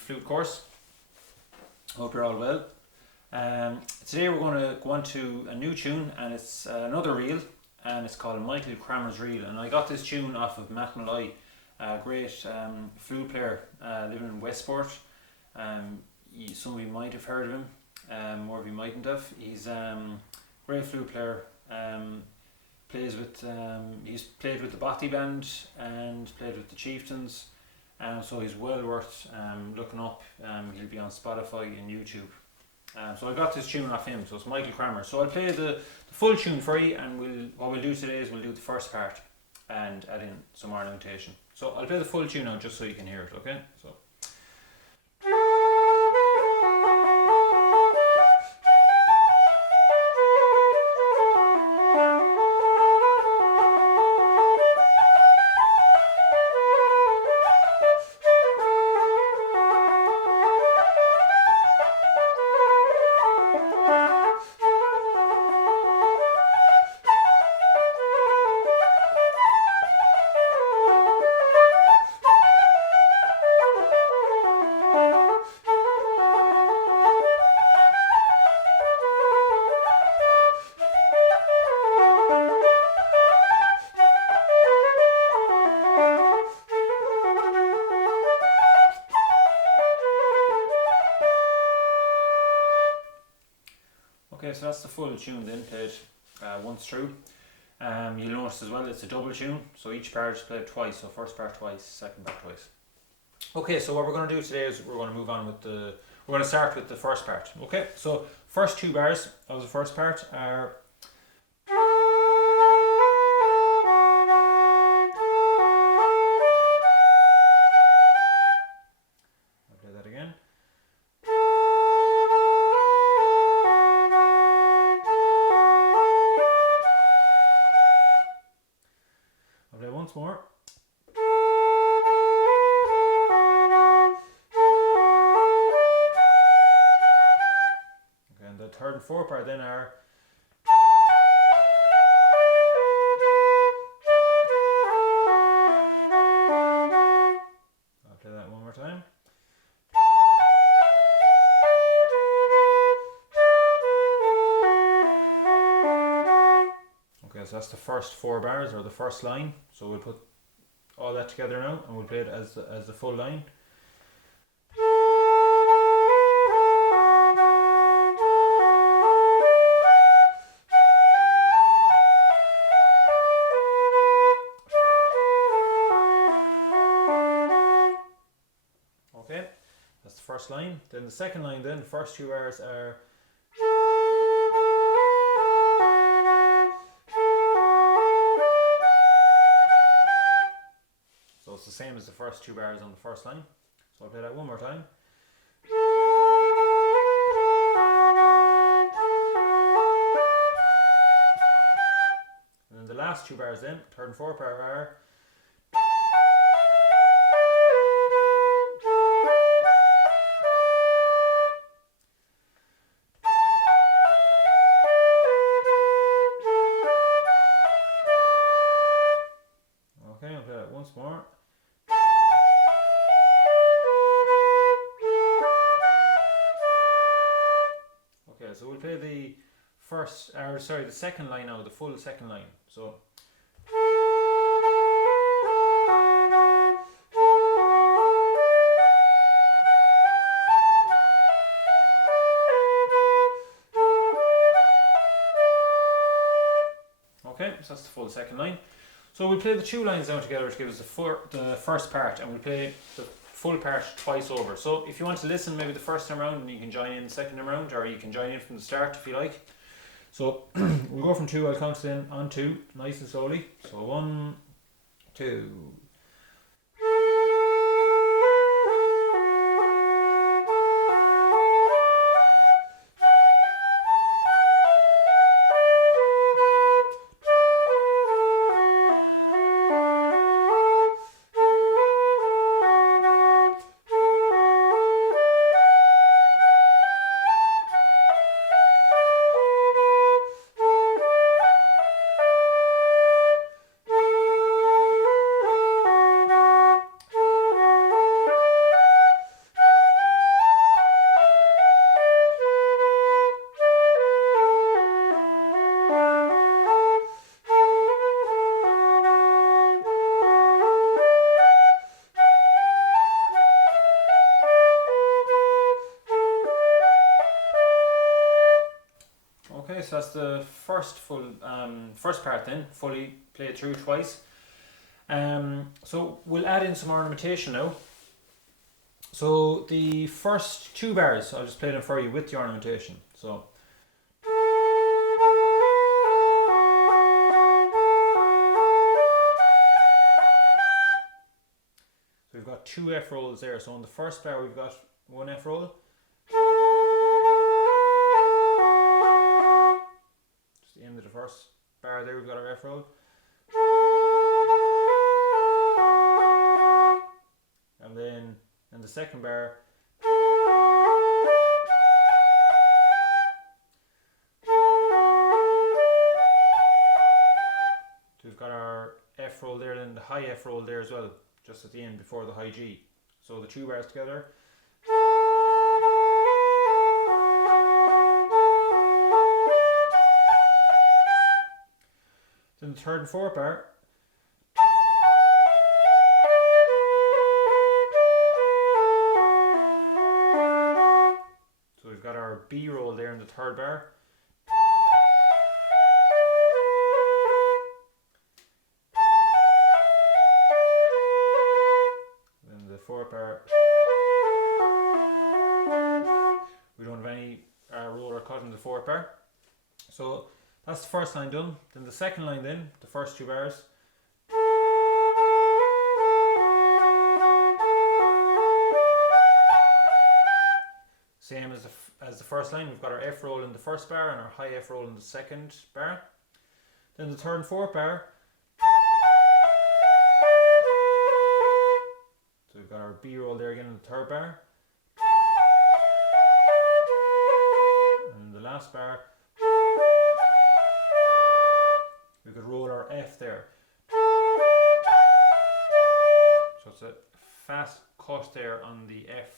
flute course. Hope you're all well. Today we're going to go on to a new tune, and it's another reel, and it's called Michael Cramer's Reel. And I got this tune off of Matt Molloy, a great flute player living in Westport. Some of you might have heard of him, more of you mightn't have. He's a great flute player. He's played with the Botti band and played with the Chieftains, so he's well worth looking up. He'll be on Spotify and YouTube. So I got this tune off him, so it's Michael Cramer. So I'll play the full tune for you, and what we'll do today is we'll do the first part and add in some ornamentation. So I'll play the full tune now just so you can hear it, okay? So. Okay, so that's the full tune then, played once through. You'll notice as well it's a double tune, so each part is played twice, so first part twice, second part twice. Okay, so what we're going to do today is we're going to move on with we're going to start with the first part. Okay, so first two bars of the first part are once more. Okay, and the third and fourth part then are I'll play that one more time. Okay, so that's the first four bars, or the first line. So we'll put all that together now, and we'll play it as the full line. Okay, that's the first line. Then the second line, then the first two bars are it's the same as the first two bars on the first line. So I'll play that one more time. And then the last two bars then, third and fourth bar are okay, I'll play that once more. Okay, so we'll play the the second line now, the full second line. So okay, so that's the full second line. So we'll play the two lines now together to give us the first part, and we'll play the full part twice over. So if you want to listen maybe the first time around, and you can join in the second time around, or you can join in from the start if you like. So we'll go from two, I'll count it in on two, nice and slowly. So 1, 2. Okay, so that's the first first part then, fully played through twice. So we'll add in some ornamentation now. So the first 2 bars, I'll just play them for you with the ornamentation. So we've got 2 F rolls there. So on the first bar we've got 1 F roll. Just the end of the first bar there, we've got our F roll. And then in the second bar, so we've got our F roll there, and the high F roll there as well, just at the end before the high G. So the 2 bars together. Then the third and fourth bar. So we've got our B roll there in the third bar. Then the fourth bar. We don't have any roll or cut in the fourth bar. So that's the first line done. Then the second line then, the first 2 bars. Same as the first line, we've got our F roll in the first bar and our high F roll in the second bar. Then the third and fourth bar. So we've got our B roll there again in the third bar. And the last bar, we could roll our F there. So it's a fast cut there on the F.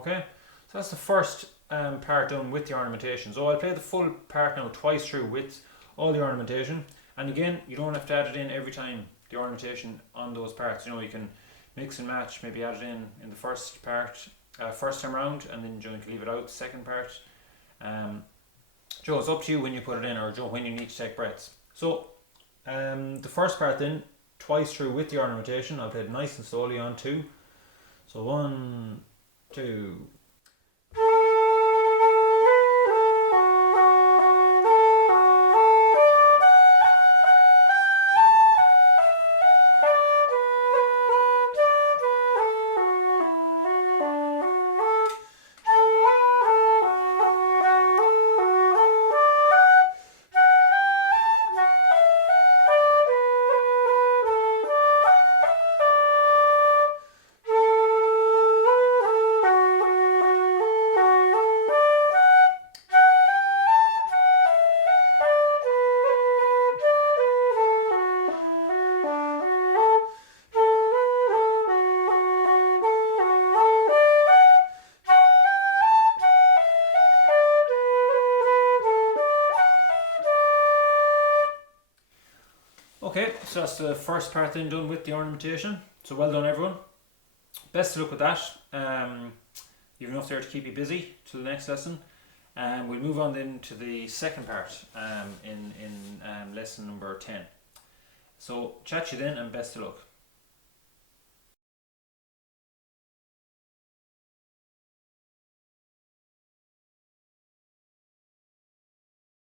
Okay, so that's the first part done with the ornamentation. So I'll play the full part now twice through with all the ornamentation. And again, you don't have to add it in every time, the ornamentation on those parts. You know, you can mix and match, maybe add it in the first part, first time round, and then you can leave it out the second part. Joe, it's up to you when you put it in, or Joe, when you need to take breaths. So the first part then, twice through with the ornamentation. I'll play it nice and slowly on 2. So 1, 2. Okay, so that's the first part then done with the ornamentation. So well done everyone. Best of luck with that. You've enough there to keep you busy till the next lesson. We'll move on then to the second part in lesson number 10. So chat to you then, and best of luck.